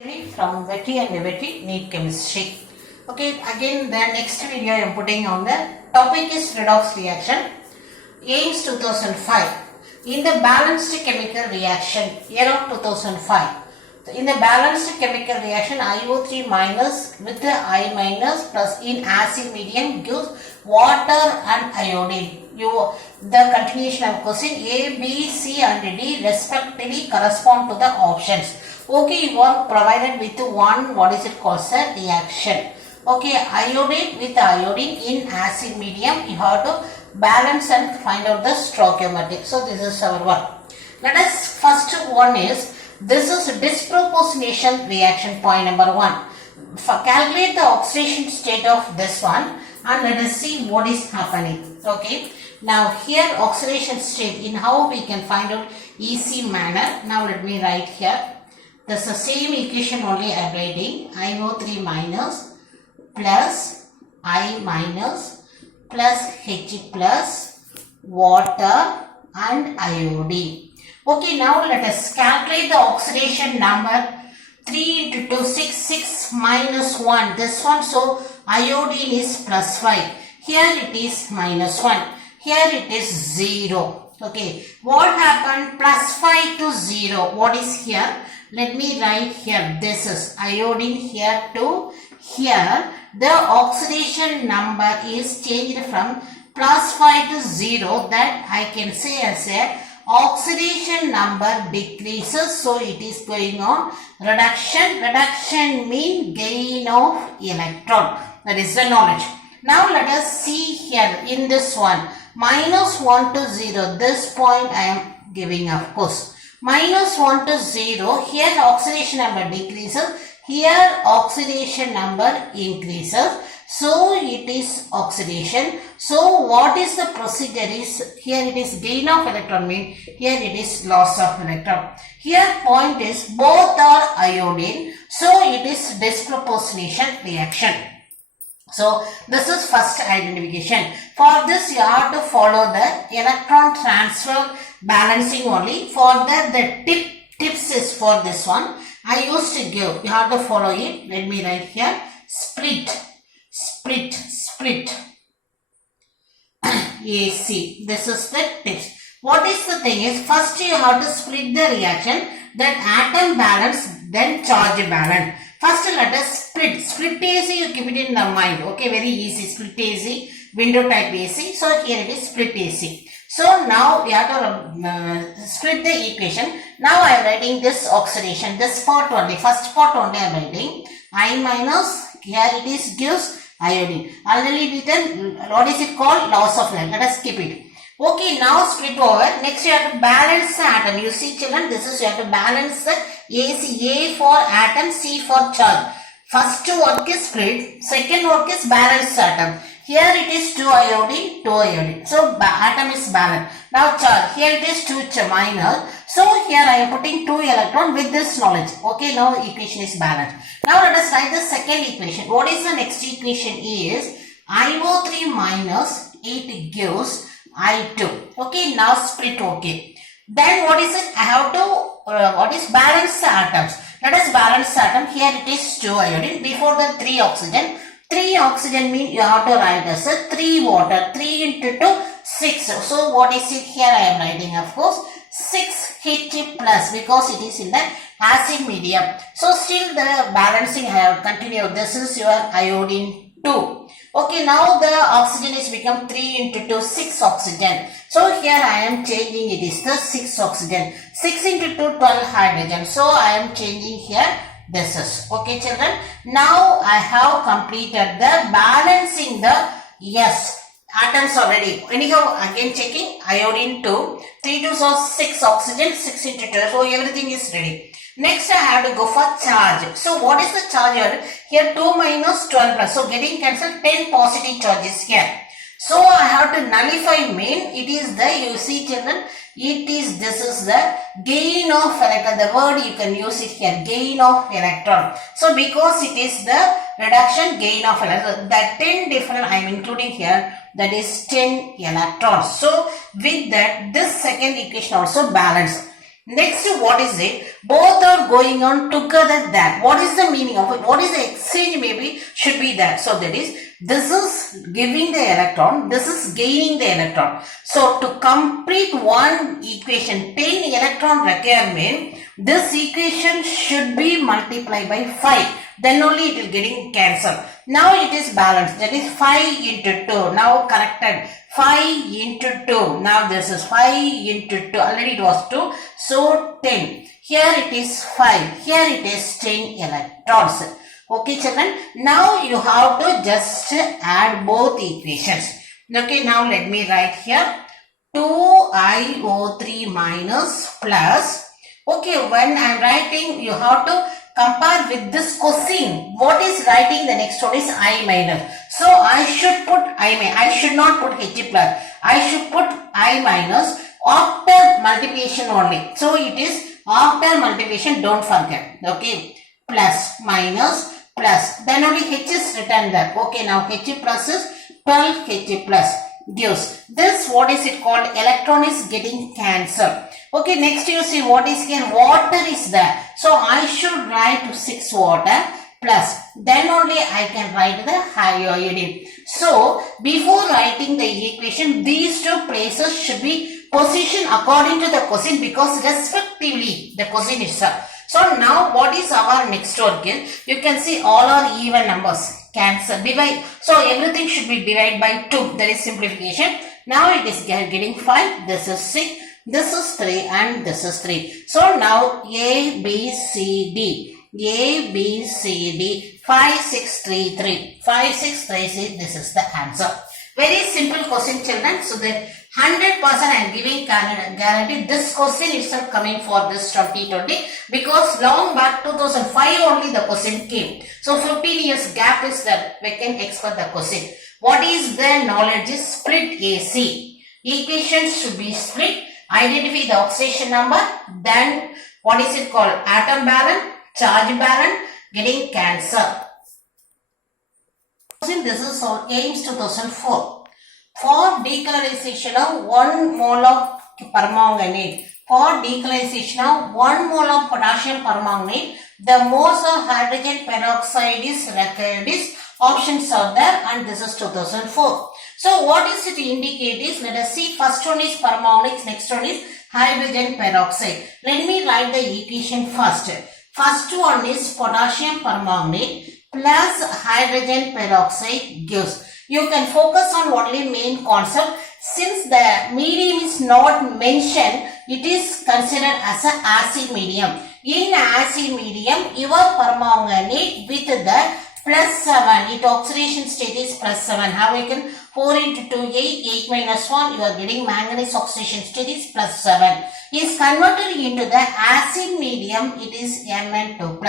From Vetty and Vetty Neat Chemistry. Okay, again the next video I am putting on the topic is redox reaction. AIMS 2005. In the balanced chemical reaction, year of 2005. In the balanced chemical reaction, IO3 minus with the I minus plus in acid medium gives water and iodine. The continuation of question A, B, C and D respectively correspond to the options. Okay, you are provided with one, what is it called, sir? Reaction. Okay, iodine with iodine in acid medium, you have to balance and find out the stoichiometric. So this is our one. Let us first one is, this is disproportionation reaction, point number 1. Calculate the oxidation state of this one and let us see what is happening. Okay, now here oxidation state, in how we can find out easy manner. Now let me write here. This is the same equation only I am writing. IO3 minus plus I minus plus H plus water and iodine. Okay, now let us calculate the oxidation number. 3 into 2, 6, 6 minus 1. This one, so iodine is plus 5. Here it is minus 1. Here it is 0. Okay, what happened? Plus 5 to 0. What is here? Let me write here. This is iodine here to here. The oxidation number is changed from plus 5 to 0. That I can say as a oxidation number decreases. So it is going on reduction. Reduction means gain of electron. That is the knowledge. Now let us see here in this one. Minus 1 to 0. This point I am giving, of course. Minus 1 to 0. Here oxidation number decreases. Here oxidation number increases. So it is oxidation. So what is the procedure is, here it is gain of electron means here it is loss of electron. Here point is both are iodine. So it is disproportionation reaction. So this is first identification. For this you have to follow the electron transfer balancing only. For that the tips is for this one. I used to give, you have to follow it. Let me write here. Split. AC. This is the tips. What is the thing is, first you have to split the reaction, then atom balance, then charge balance. First let us split. Split AC you keep it in the mind. Okay, very easy. Split AC, window type AC. So here it is split AC. So now we have to split the equation. Now I am writing this oxidation. This part only. First part only I am writing. I minus, here it is gives iodine. Already written, what is it called? Loss of light. Let us skip it. Okay, now split over. Next you have to balance the atom. You see children, this is you have to balance the AC. A for atom, C for charge. First work is split. Second work is balance the atom. Here it is 2 iodine, 2 iodine. So atom is balanced. Now charge. Here it is 2 minus. So here I am putting 2 electron with this knowledge. Okay, now equation is balanced. Now let us write the second equation. What is the next equation is IO3 minus 8 gives I2. Okay, now split. Okay. Then what is it? I have to what is balance the atoms. Let us balance the atom. Here it is 2 iodine. Before the 3 oxygen. 3 oxygen means you have to write as a 3 water. 3 into 2, 6. So what is it here? I am writing, of course, 6 H plus because it is in the acid medium. So still the balancing I have continued. This is your iodine 2. Okay, now the oxygen is become 3 into 2, 6 oxygen. So here I am changing, it is the 6 oxygen. 6 into 2, 12 hydrogen. So I am changing here. This is okay, children. Now I have completed the balancing the atoms already. Anyhow, again checking iodine 2, 3 2s are 6 oxygen, 6 into 2. So everything is ready. Next I have to go for charge. So what is the charge here? Here 2 minus 12 plus. So getting cancelled, 10 positive charges here. So I have to nullify mean it is the, you see children, this is the gain of electron. The word you can use it here, gain of electron. So because it is the reduction gain of electron, that 10 different I am including here, that is 10 electrons. So with that, this second equation also balanced. Next, what is it? Both are going on together there. What is the meaning of it? What is the exchange maybe should be there. So that is, this is giving the electron, this is gaining the electron. So to complete one equation, 10 electron requirement, this equation should be multiplied by 5. Then only it will getting cancelled. Now it is balanced. That is 5 into 2. Now corrected. 5 into 2. Now this is 5 into 2. Already it was 2. So 10. Here it is 5. Here it is 10 electrons. Okay children. Now you have to just add both equations. Okay, now let me write here. 2iO3 minus plus. Okay, when I am writing, you have to compare with this cosine. What is writing? The next one is I minus. So I should put I minus. I should not put H plus. I should put I minus after multiplication only. So it is after multiplication. Don't forget. Okay. Plus minus plus. Then only H is written there. Okay. Now H plus is 12 H plus gives this. What is it called? Electron is getting cancelled. Okay, next you see what is here. Water is there. So I should write 6 water plus. Then only I can write the iodine. So before writing the equation, these two places should be positioned according to the cosine because respectively the cosine is there. So now what is our next work is? You can see all are even numbers. Cancel, divide. So everything should be divided by 2. That is simplification. Now it is getting 5. This is 6. This is 3 and this is 3. So now A, B, C, D. A, B, C, D. 5, 6, 3, 3. 5, 6, 3, 6. This is the answer. Very simple question children. So the 100% I am giving guarantee this question is coming for this 2020 because long back 2005 only the question came. So 15 years gap is that we can expect the question. What is the knowledge is split AC. Equations should be split. Identify the oxidation number. Then what is it called? Atom balance, charge balance, getting cancer. This is our AIMS 2004. For decolorization of 1 mole of permanganate, for decolorization of 1 mole of potassium permanganate, the moles of hydrogen peroxide is required. Options are there and this is 2004. So what is it indicate is, let us see, first one is permanganate, next one is hydrogen peroxide. Let me write the equation first. First one is potassium permanganate plus hydrogen peroxide gives. You can focus on only main concept. Since the medium is not mentioned, it is considered as an acid medium. In acid medium, your permanganate with the plus 7, its oxidation state is plus 7. How we can 4 into 2, 8, 8 minus 1, you are getting manganese oxidation state is plus 7. Is converted into the acid medium, it is Mn2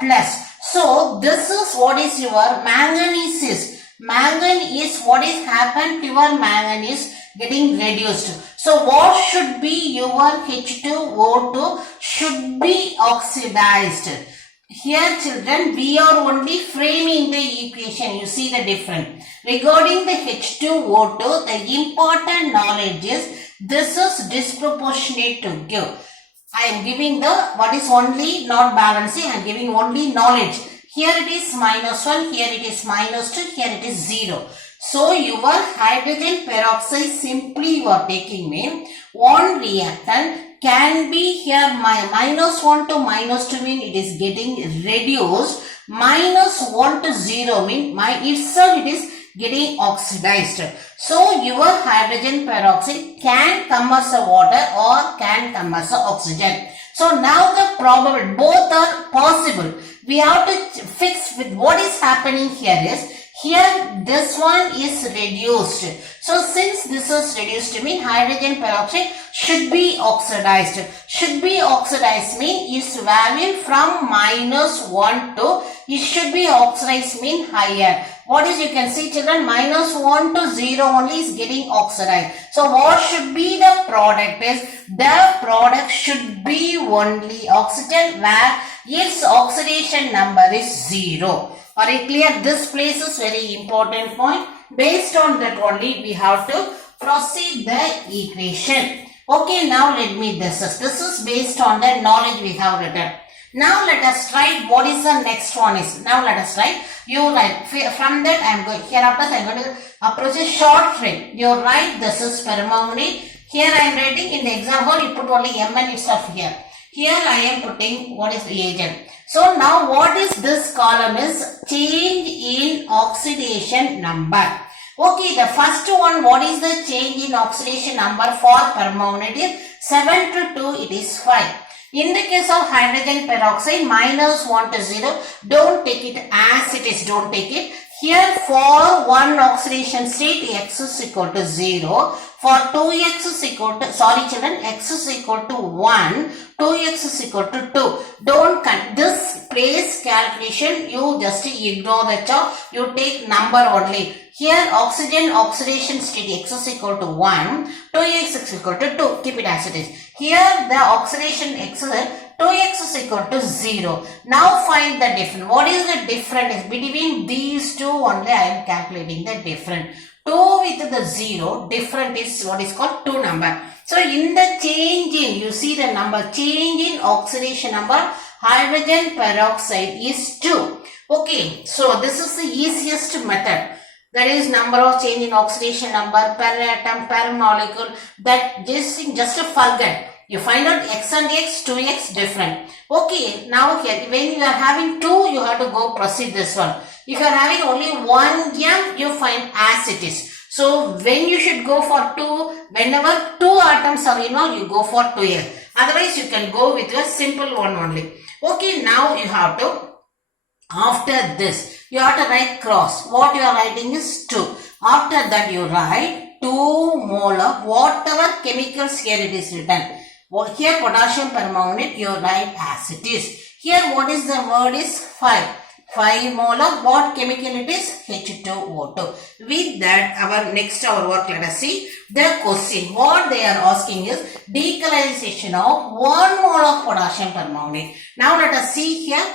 plus. So this is what is your manganese is. Manganese, what is happened to your manganese getting reduced. So what should be your H2O2 should be oxidized. Here children, we are only framing the equation. You see the difference. Regarding the H2O2, the important knowledge is this is disproportionate to give. I am giving the what is only not balancing. I am giving only knowledge. Here it is minus 1, here it is minus 2, here it is 0. So your hydrogen peroxide simply you are taking mean one reactant can be here minus 1 to minus 2 mean it is getting reduced, minus 1 to 0 mean itself it is getting oxidized. So your hydrogen peroxide can come as a water or can come as a oxygen. So now the probability both are possible. We have to fix with what is happening here is, here this one is reduced. So since this is reduced mean hydrogen peroxide should be oxidized. Should be oxidized mean its value from minus 1 to it should be oxidized mean higher. What is you can see children minus 1 to 0 only is getting oxidized. So what should be the product is the product should be only oxygen where its oxidation number is 0. Are you clear? This place is very important point. Based on that only we have to proceed the equation. Okay, now let me discuss. This is based on the knowledge we have written. Now let us write what is the next one is. Now let us write. You write. From that I am going. Hereafter I am going to approach a short frame. You write this is permanganate. Here I am writing in the example you put only Mn itself here. Here I am putting what is reagent. So now what is this column is change in oxidation number. Okay, the first one, what is the change in oxidation number for permanganate? 7 to 2, it is 5. In the case of hydrogen peroxide, -1 to 0, don't take it as it is, don't take it. Here for one oxidation state, x is equal to 0. For 2x is equal to, sorry children, x is equal to 1, 2x is equal to 2. Don't cut this place calculation, you just ignore the chart, you take number only. Here oxygen oxidation state x is equal to 1, 2x is equal to 2, keep it as it is. Here the oxidation x is 2x is equal to 0. Now find the difference. What is the difference between these two only I am calculating the difference. 2 with the 0, different is what is called 2 number. So in the change in, you see the number, change in oxidation number, hydrogen peroxide is 2. Okay, so this is the easiest method. That is number of change in oxidation number per atom, per molecule. That just forget. You find out x and x, 2x different. Okay, now here when you are having 2, you have to go proceed this one. If you are having only 1 m, you find as it is. So when you should go for 2, whenever 2 atoms are involved, you go for 2m. Otherwise, you can go with your simple one only. Okay, now you have to, after this, you have to write cross. What you are writing is 2. After that, you write 2 mole of whatever chemicals here it is written. Here potassium permanganate, you write as it is. Here what is the word is 5. 5 mole of what chemical it is? H2O2. With that, our work, let us see the question. What they are asking is decolorization of 1 mole of potassium permanganate. Now let us see here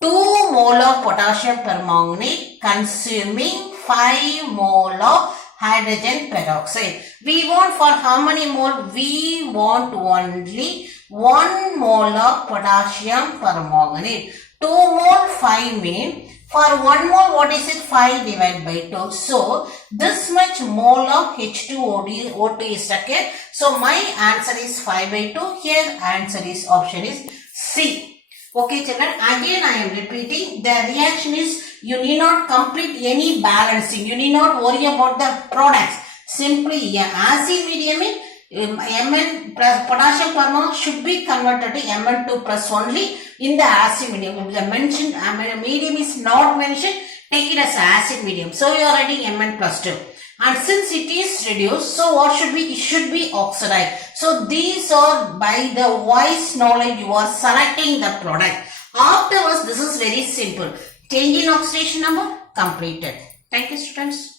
2 mole of potassium permanganate consuming 5 mole of hydrogen peroxide. We want for how many mole? We want only 1 mole of potassium permanganate. 2 mole 5 mean for 1 mole what is it? 5 divided by 2. So this much mole of H2O2 is required. So my answer is 5 by 2. Here answer is option is C. Okay children, again I am repeating, the reaction is you need not complete any balancing, you need not worry about the products. Simply acid medium Mn plus potassium permanganate should be converted to Mn2 plus only in the acid medium. If the mentioned medium is not mentioned, take it as acid medium. So you are writing Mn plus 2. And since it is reduced, so what should be? It should be oxidized. So these are by the wise knowledge you are selecting the product. Afterwards, this is very simple. Change in oxidation number completed. Thank you students.